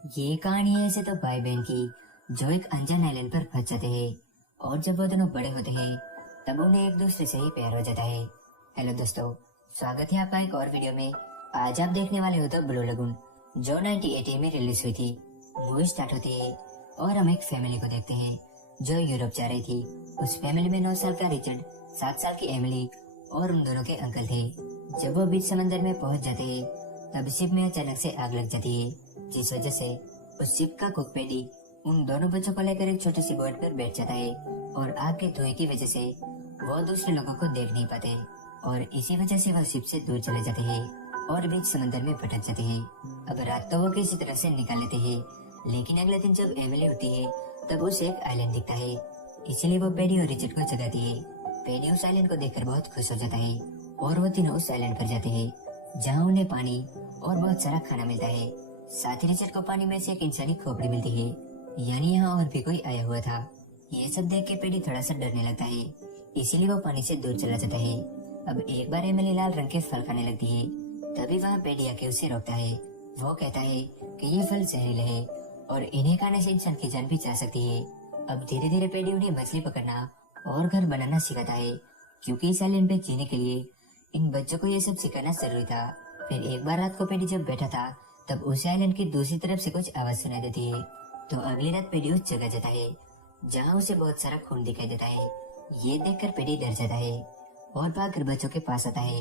ये कहानी है ऐसे तो भाई बहन की जो एक अनजान आइलैंड पर फंस जाते हैं और जब वो दोनों बड़े होते हैं तब उन्हें एक दूसरे से ही प्यार हो जाता है। हेलो दोस्तों, स्वागत है आपका एक और वीडियो में। आज आप देखने वाले हो द ब्लू लगून, जो 1980 में रिलीज हुई थी। मूवी स्टार्ट होती है और हम एक फैमिली को देखते हैं जो यूरोप जा रही थी। उस फैमिली में 9 साल का रिचर्ड, 7 साल की एमिली और उन दोनों के अंकल थे। जब वो बीच समंदर में पहुंच जाते हैं तब शिप में अचानक से आग लग जाती है, जिस वजह से उस शिप का कुक पेडी उन दोनों बच्चों को लेकर एक छोटी सी बोट पर बैठ जाता है और आग के धुएं की वजह से वो दूसरे लोगों को देख नहीं पाते और इसी वजह से वह शिप से दूर चले जाते हैं और बीच समंदर में भटक जाते हैं। अब रात तो वो किसी तरह से निकाल लेते हैं, लेकिन अगले दिन जब एमिली उठती है तब उसे एक आइलैंड दिखता है, इसीलिए वो पेडी और रिचर्ड को जगाती है। पेडी उस आइलैंड को देखकर बहुत खुश हो जाता है और वो तीनों उस आइलैंड पर जाते हैं जहाँ उन्हें पानी और बहुत सारा खाना मिलता है। साथ ही रिचर्ड को पानी में से एक इंसानी खोपड़ी मिलती है, यानी यहाँ और भी कोई आया हुआ था। ये सब देख के पेडी थोड़ा सा डरने लगता है, इसीलिए वो पानी से दूर चला जाता है। अब एक बार एमिली लाल रंग के फल खाने लगती है, तभी वहाँ पेडी आके उसे रोकता है। वो कहता है कि ये फल जहरीले है और इन्हें खाने से इंसान की जान भी जा सकती है। अब धीरे धीरे पेडी उन्हें मछली पकड़ना और घर बनाना सिखाता है, क्योंकि इस आइलैंड पे जीने के लिए इन बच्चों को ये सब सिखाना जरूरी था। फिर एक बार रात को पेडी जब बैठा था तब उस आइलैंड की दूसरी तरफ से कुछ आवाज सुनाई देती है। तो अगली रात पेडी उस जगह जाता है जहाँ उसे बहुत सारा खून दिखाई देता है। ये देखकर पेडी डर जाता है और भागकर बच्चों के पास आता है।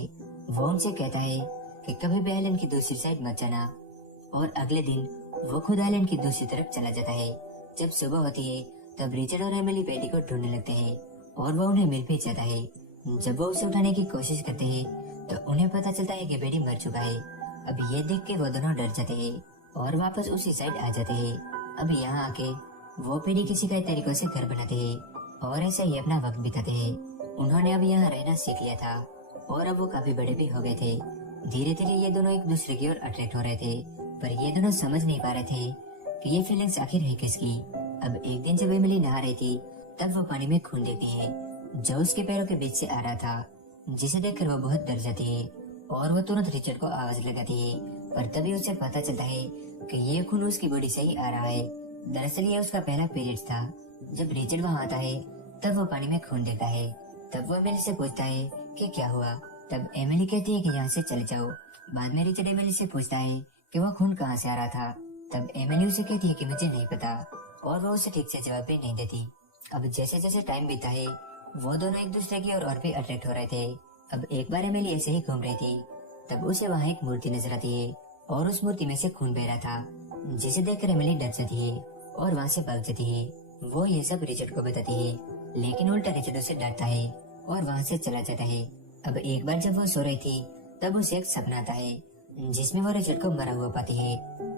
वो उनसे कहता है कि कभी भी आइलैंड की दूसरी साइड मत जाना, और अगले दिन वो खुद आइलैंड की दूसरी तरफ चला जाता है। जब सुबह होती है तब रिचर्ड और एमिली पेडी को ढूंढने लगते हैं और वो उन्हें मिल भी जाता है। जब वो उसे उठाने की कोशिश करते हैं तो उन्हें पता चलता है कि पेडी मर चुका है। अब ये देख के वो दोनों डर जाते हैं और वापस उसी साइड आ जाते हैं। अब यहाँ आके वो पेडी के सिखाए तरीकों से घर बनाते हैं और ऐसे ही अपना वक्त बिताते हैं। उन्होंने अब यहाँ रहना सीख लिया था और अब वो काफी बड़े भी हो गए थे। धीरे धीरे ये दोनों एक दूसरे की ओर अट्रैक्ट हो रहे थे, पर ये दोनों समझ नहीं पा रहे थे कि ये फीलिंग्स आखिर है किसकी। अब एक दिन जब एमिली नहा रही थी तब वो पानी में खून देखती है जो उसके पैरों के बीच से आ रहा था, जिसे देखकर वो बहुत डर जाती है और वो तुरंत रिचर्ड को आवाज लगाती है। पर तभी उसे पता चलता है कि ये खून उसकी बॉडी से ही आ रहा है। दरअसल ये उसका पहला पीरियड था। जब रिचर्ड वहाँ आता है तब वो पानी में खून देखता है। तब वो एमिली से पूछता है कि क्या हुआ। तब एमिली कहती है कि यहाँ से चले जाओ। बाद में रिचर्ड एमिली से पूछता है कि वो खून कहाँ से आ रहा था। तब एमिली उसे कहती है कि मुझे नहीं पता, और वो उसे ठीक से जवाब भी नहीं देती। अब जैसे जैसे टाइम बीता है वो दोनों एक दूसरे की ओर और भी अट्रैक्ट हो रहे थे। अब एक बार एमिली ऐसे ही घूम रही थी, तब उसे वहाँ एक मूर्ति नजर आती है और उस मूर्ति में से खून बह रहा था, जिसे देखकर एमिली डर जाती है और वहाँ से भाग जाती है। वो ये सब रिचर्ड को बताती है, लेकिन उल्टा रिचर्ड उसे डरता है और वहाँ से चला जाता है। अब एक बार जब वो सो रही थी तब उसे एक सपना आता है जिसमें वो रिचर्ड को मरा हुआ पाती है।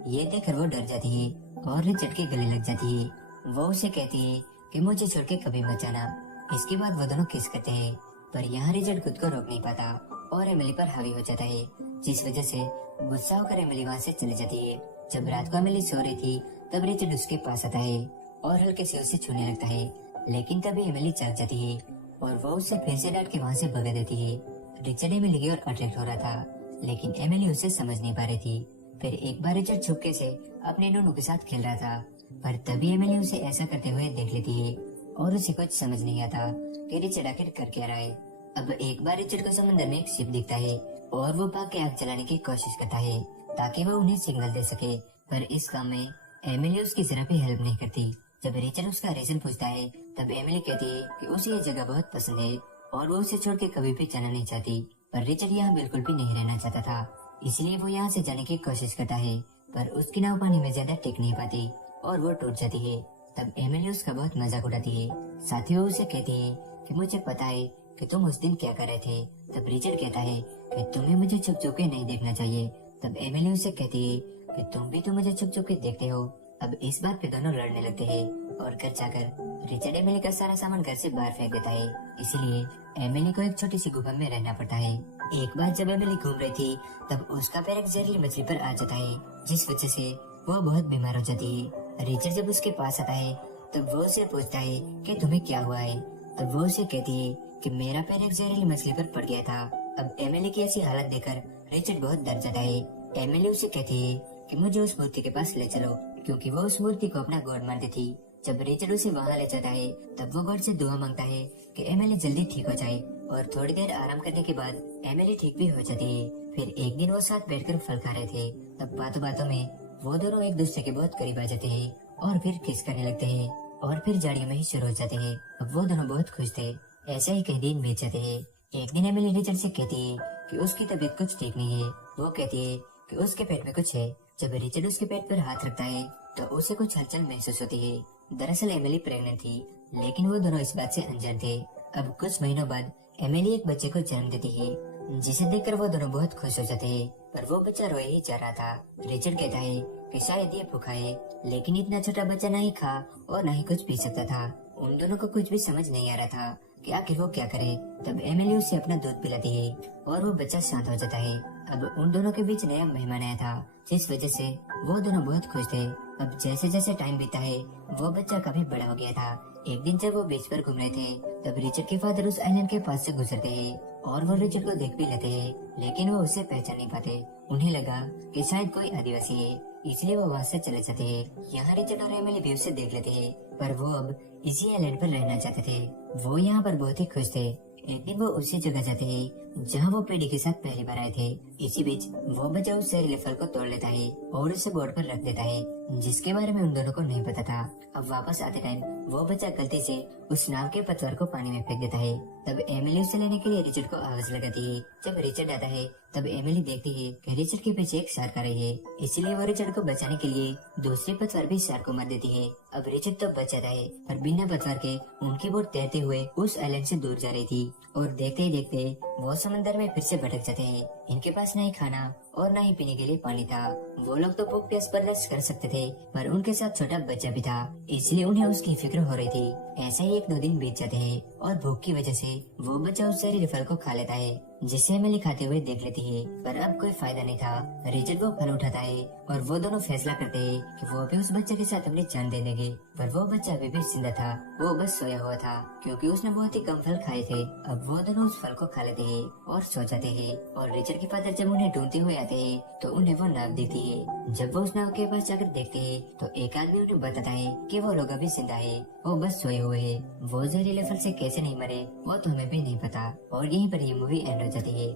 ये देखकर वो डर जाती है और रिचर्ड के गले लग जाती है। वो उसे कहती है कि मुझे छोड़ के कभी मत जाना। इसके बाद वो दोनों किस करते हैं, पर यहाँ रिचर्ड खुद को रोक नहीं पाता और एमिली पर हावी हो जाता है, जिस वजह से गुस्सा होकर एमिली वहाँ से चली जाती है। जब रात को एमिली सो रही थी तब रिचर्ड उसके पास आता है और हल्के से उसे छूने लगता है, लेकिन तभी एमिली जाग जाती है और वो उसे फिर से डांट के वहाँ से भगा देती है। रिचर्ड एमिली की ओर अट्रैक्ट हो रहा था, लेकिन एमिली उसे समझ नहीं पा रही थी। फिर एक बार रिचर्ड छुपके से अपने नोनू के साथ खेल रहा था, पर तभी एमिली उसे ऐसा करते हुए देख लेती है और उसे कुछ समझ नहीं आता कि रिचर्ड आखिर कर क्या रहा है। अब एक बार रिचर्ड को समंदर में एक शिप दिखता है और वो भाग के आग जलाने की कोशिश करता है ताकि वो उन्हें सिग्नल दे सके, पर इस काम में एमिली उसकी जरा भी हेल्प नहीं करती। जब रिचर्ड उसका रीजन पूछता है तब एमिली कहती है कि उसे ये जगह बहुत पसंद है और वो उसे छोड़ के कभी भी जाना नहीं चाहती, पर रिचर्ड यहाँ बिल्कुल भी नहीं रहना चाहता था, इसलिए वो यहाँ से जाने की कोशिश करता है, पर उसकी नाव पानी में ज्यादा टिक नहीं पाती और वो टूट जाती है। तब एमिली उसका बहुत मजाक उड़ाती है, साथ ही वो उसे कहती है कि मुझे पता है कि तुम उस दिन क्या कर रहे थे। तब रिचर्ड कहता है कि तुम्हें मुझे छुप छुप के नहीं देखना चाहिए। तब एमिली उसे कहती है कि तुम भी तो मुझे छुप छुप के देखते हो। अब इस बात पे दोनों लड़ने लगते हैं और घर जाकर रिचर्ड एमिली का सारा सामान घर से बाहर फेंक देता है, इसीलिए एमिली को एक छोटी सी गुफा में रहना पड़ता है। एक बार जब एमिली घूम रही थी तब उसका पैर एक जहरीली मछली पर आ जाता है, जिस वजह से वो बहुत बीमार हो जाती है। रिचर्ड जब उसके पास आता है तब वो उसे पूछता है कि तुम्हें क्या हुआ है। तब वो उसे कहती है कि मेरा पैर एक जहरीली मछली पर पड़ गया था। अब एमिली की ऐसी हालत देखकर रिचर्ड बहुत डर जाता है। एमिली उसे कहती है कि मुझे उस मूर्ति के पास ले चलो, क्योंकि वो उस मूर्ति को अपना गॉड मानती थी। जब रिचर्ड उसे वहाँ ले जाता है तब वो गॉड से दुआ मांगता है कि एमिली जल्दी ठीक हो जाए, और थोड़ी देर आराम करने के बाद एमिली ठीक भी हो जाती है। फिर एक दिन वो साथ बैठकर फल खा रहे थे, तब बातों बातों में वो दोनों एक दूसरे के बहुत करीब आ जाते हैं और फिर किस करने लगते हैं और फिर झाड़ियों में ही शुरू हो जाते हैं। अब वो दोनों बहुत खुश थे। ऐसे ही कई दिन बीत जाते हैं। एक दिन एमिली रिचर्ड से कहती है कि उसकी तबीयत कुछ ठीक नहीं है। वो कहती है कि उसके पेट में कुछ है। जब रिचर्ड उसके पेट पर हाथ रखता है तो उसे कुछ हलचल महसूस होती है। दरअसल एमिली प्रेग्नेंट थी, लेकिन वो दोनों इस बात से अनजान थे। अब कुछ महीनों बाद एमिली एक बच्चे को जन्म देती है, जिसे देखकर वो दोनों बहुत खुश हो जाते हैं। पर वो बच्चा रोए ही जा रहा था। रिचर्ड कहता है कि शायद ये भूखा है, लेकिन इतना छोटा बच्चा नहीं खा और न ही कुछ पी सकता था। उन दोनों को कुछ भी समझ नहीं आ रहा था कि आखिर वो क्या करे। तब एमिली उसे अपना दूध पिलाती है और वो बच्चा शांत हो जाता है। अब उन दोनों के बीच नया मेहमान आया था, जिस वजह से वो दोनों बहुत खुश थे। अब जैसे जैसे टाइम बीता है वो बच्चा काफी बड़ा हो गया था। एक दिन जब वो बीच पर घूम रहे थे तब रिचर्ड के फादर उस आइलैंड के पास से गुजरते हैं और वो रिचर्ड को देख भी लेते हैं, लेकिन वो उसे पहचान नहीं पाते। उन्हें लगा कि शायद कोई आदिवासी है, इसलिए वो वहाँ से चले जाते हैं। यहाँ रिचर्ड और एमिली भी उसे देख लेते हैं, पर वो अब इसी आइलैंड पर रहना चाहते थे। वो यहाँ पर बहुत ही खुश थे। एक दिन वो उसी जगह जाते हैं जहाँ वो पेड़ी के साथ पहली बार आए थे। इसी बीच वो बच्चा उस जहरीले फल को तोड़ लेता है और उसे बोर्ड पर रख देता है, जिसके बारे में उन दोनों को नहीं पता था। अब वापस आते टाइम वो बच्चा गलती से उस नाव के पतवार को पानी में फेंक देता है। तब एमिली उसे लेने के लिए रिचर्ड को आवाज लगाती है। जब रिचर्ड आता है तब एमिली देखती है कि रिचर्ड के पीछे एक शार्क आ रही है, इसलिए वो रिचर्ड को बचाने के लिए दूसरी पतवार भी शार्क को मार देती है। अब रिचर्ड तो बच जाता है, पर बिना पतवार के उनकी बोट तैरते हुए उस आइलैंड से दूर जा रही थी और देखते ही देखते वो समंदर में फिर से भटक जाते हैं। इनके पास न ही खाना और न ही पीने के लिए पानी था। वो लोग तो भूख प्यास बर्दाश्त कर सकते थे, पर उनके साथ छोटा बच्चा भी था, इसलिए उन्हें उसकी फिक्र हो रही थी। ऐसे ही 1-2 दिन बीत जाते हैं और भूख की वजह से वो बच्चा उस जहरीले फल को खा लेता है, जिसे एमिली खाते हुए देख लेती है। पर अब कोई फायदा नहीं था। रिचर्ड वो फल उठाता है और वो दोनों फैसला करते हैं कि वो भी उस बच्चे के साथ अपनी जान दे देंगे। पर वो बच्चा अभी भी जिंदा था, वो बस सोया हुआ था, क्योंकि उसने बहुत ही कम फल खाए थे। अब वो दोनों उस फल को खा लेते हैं और सो जाते हैं। और रिचर्ड के फादर जब उन्हें ढूंढते हुए आते हैं तो उन्हें वो नाव दिखती है। जब वो उस नाव के पास जाकर देखते हैं तो एक आदमी उन्हें बताता है कि वो लोग अभी जिंदा है, वो बस सोए हुए हैं। वो जहरीले फल से कैसे नहीं मरे वो तो हमें भी नहीं पता। और यहीं पर ये मूवी एंड हो जाती है।